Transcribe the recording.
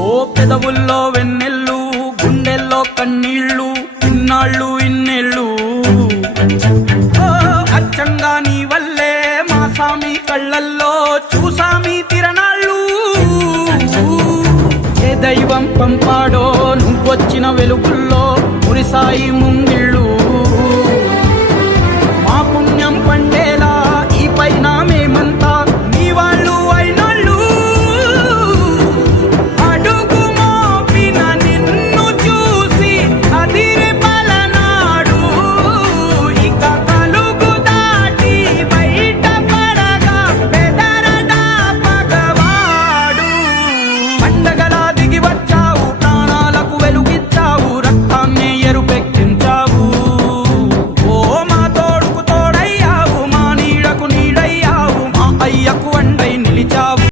ఓ పెదవుల్లో వెన్నెల్లు, గుండెల్లో కన్నీళ్ళు, ఇన్నాళ్ళు ఇన్నేళ్ళు. ఓ అచ్చంగా నీ వల్లే మా సామి కళ్ళల్లో చూసామి తిరణాళ్ళు. ఏ దైవం పంపాడో నువ్వొచ్చిన వెలుగుల్లో మురిసాయి ముంగిళ్ళు.